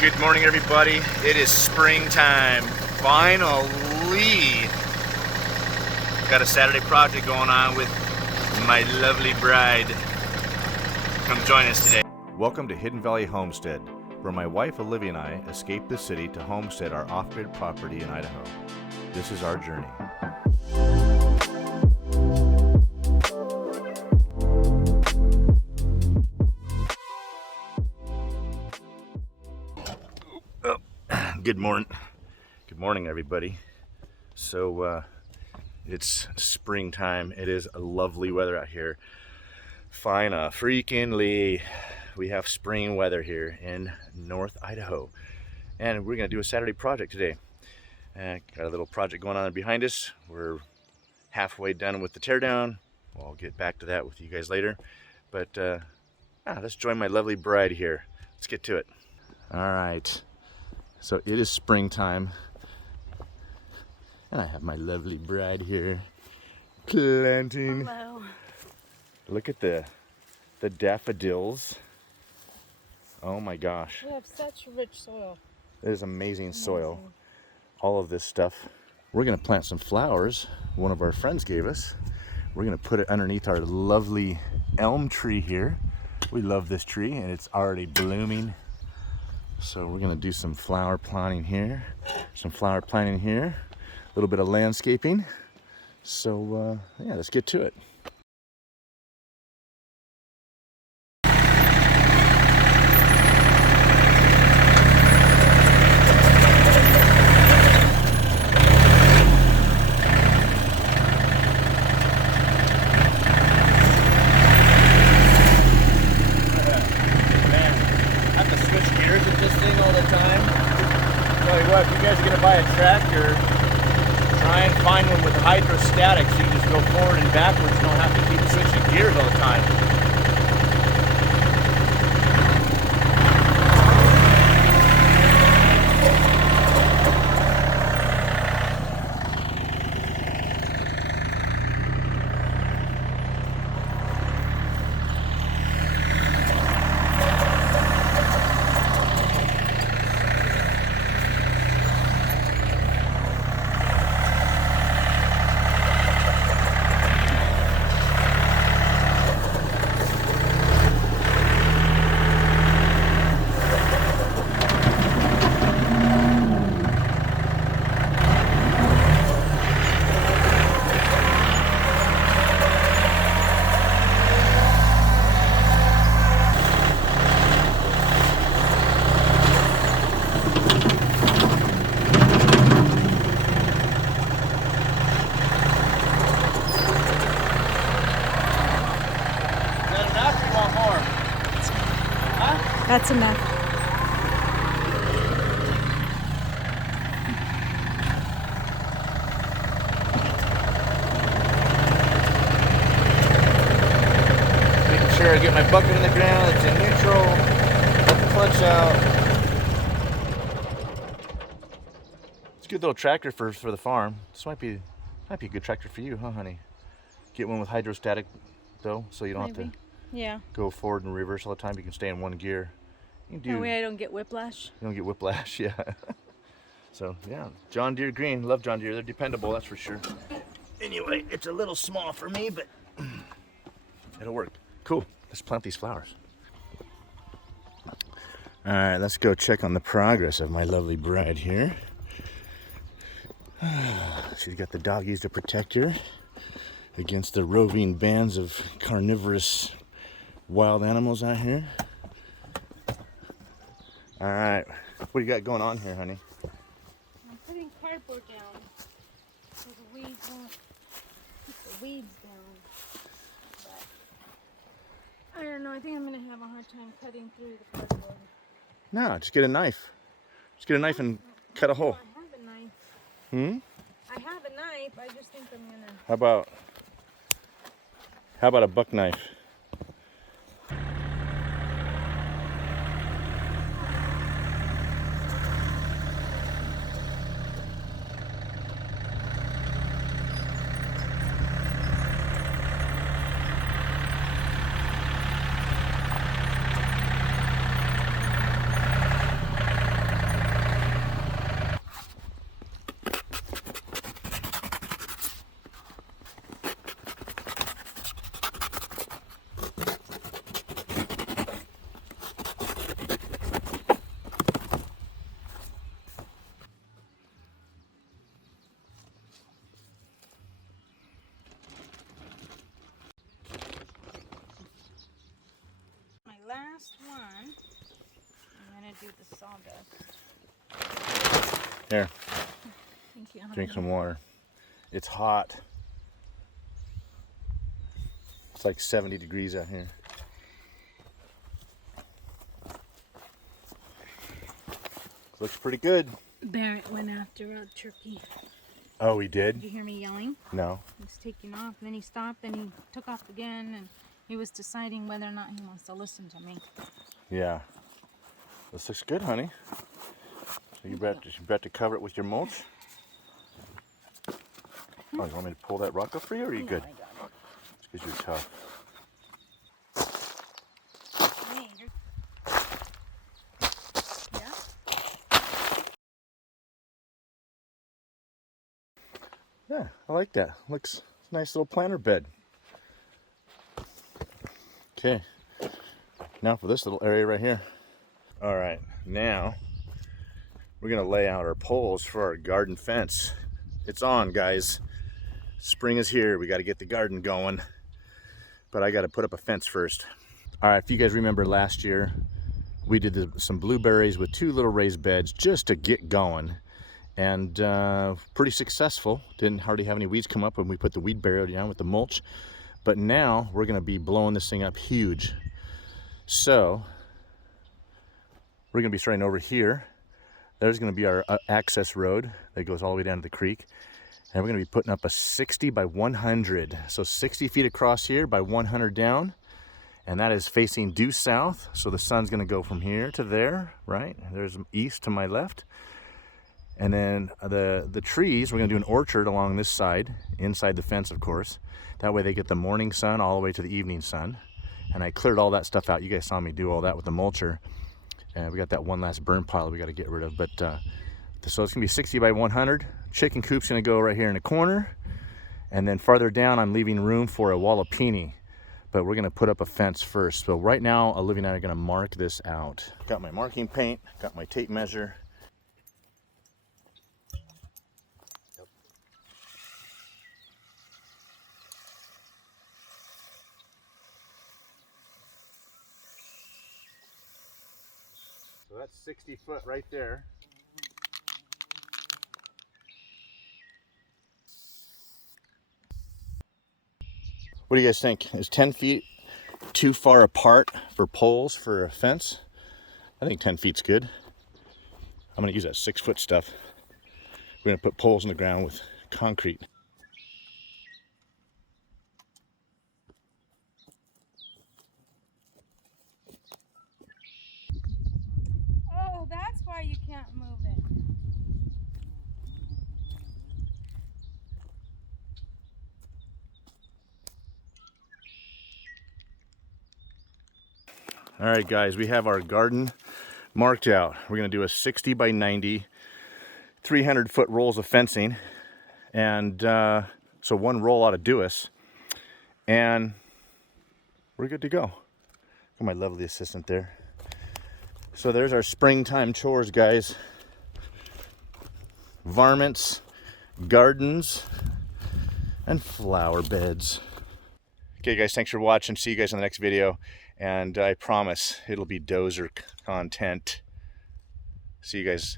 Good morning, everybody. It is springtime. Finally. Got a Saturday project going on with my lovely bride. Come join us today. Welcome to Hidden Valley Homestead, where my wife Olivia and I escaped the city to homestead our off-grid property in Idaho. This is our journey. Good morning. Good morning, everybody. So it's springtime. It is lovely weather out here. Freakingly, we have spring weather here in North Idaho, and we're gonna do a Saturday project today. Got a little project going on behind us. We're halfway done with the teardown. I'll get back to that with you guys later. But let's join my lovely bride here. Let's get to it. All right. So it is springtime, and I have my lovely bride here planting. Hello. Look at the daffodils. Oh my gosh. We have such rich soil. It is amazing soil. All of this stuff. We're gonna plant some flowers one of our friends gave us. We're gonna put it underneath our lovely elm tree here. We love this tree and it's already blooming. So we're gonna do some flower planting here, some flower planting here, a little bit of landscaping. So yeah, let's get to it. If you guys are going to buy a tractor, try and find one with hydrostatic so you can just go forward and backwards. You don't have to keep switching gears all the time. That's enough. Making sure I get my bucket in the ground, it's in neutral, let the clutch out. It's a good little tractor for the farm. This might be a good tractor for you, huh, honey? Get one with hydrostatic though, so you don't have to go forward and reverse all the time. You can stay in one gear. That way I don't get whiplash. You don't get whiplash, yeah. So, yeah, John Deere green. Love John Deere. They're dependable, that's for sure. Anyway, it's a little small for me, but it'll work. Cool. Let's plant these flowers. All right, let's go check on the progress of my lovely bride here. She's got the doggies to protect her against the roving bands of carnivorous wild animals out here. All right, what do you got going on here, honey? I'm putting cardboard down so the weeds won't keep the weeds down. But I don't know, I think I'm gonna have a hard time cutting through the cardboard. No, just get a knife. Just get a knife and cut a hole. I have a knife. I have a knife, I just think I'm gonna... How about a buck knife? the sawdust. Here, Thank you. drink some water. It's hot. It's like 70 degrees out here. Looks pretty good. Barrett went after a turkey. Oh, he Did did? you hear me yelling? No. He was taking off, then he stopped, then he took off again, and he was deciding whether or not he wants to listen to me. Yeah. This looks good, honey. So you about to cover it with your mulch? Oh, you want me to pull that rock up for you, or are you good? I got it. It's because you're tough. Hey, you're... Yeah? Yeah, I like that. Looks a nice little planter bed. Okay. Now for this little area right here. All right, now we're gonna lay out our poles for our garden fence. It's on, guys. Spring is here. We got to get the garden going, but I got to put up a fence first. All right, if you guys remember last year, we did some blueberries with 2 little raised beds just to get going, and pretty successful. Didn't hardly have any weeds come up when we put the weed barrier down with the mulch, but now we're gonna be blowing this thing up huge. So we're gonna be starting over here. There's gonna be our access road that goes all the way down to the creek. And we're gonna be putting up a 60 by 100. So 60 feet across here by 100 down. And that is facing due south. So the sun's gonna go from here to there, right? There's east to my left. And then the trees, we're gonna do an orchard along this side, inside the fence, of course. That way they get the morning sun all the way to the evening sun. And I cleared all that stuff out. You guys saw me do all that with the mulcher. And we got that one last burn pile we gotta get rid of. But so it's gonna be 60 by 100. Chicken coop's gonna go right here in the corner. And then farther down, I'm leaving room for a wallopini. But we're gonna put up a fence first. So right now, Olivia and I are gonna mark this out. Got my marking paint, got my tape measure. So that's 60 foot right there. What do you guys think? Is 10 feet too far apart for poles for a fence? I think 10 feet's good. I'm gonna use that 6-foot stuff. We're gonna put poles in the ground with concrete. Oh, that's why you can't move it. All right, guys, we have our garden marked out. We're gonna do a 60 by 90, 300-foot rolls of fencing. And so one roll ought to do us. And we're good to go. Got my lovely assistant there. So there's our springtime chores, guys. Varmints, gardens, and flower beds. Okay, guys, thanks for watching. See you guys in the next video. And I promise it'll be dozer content. See you guys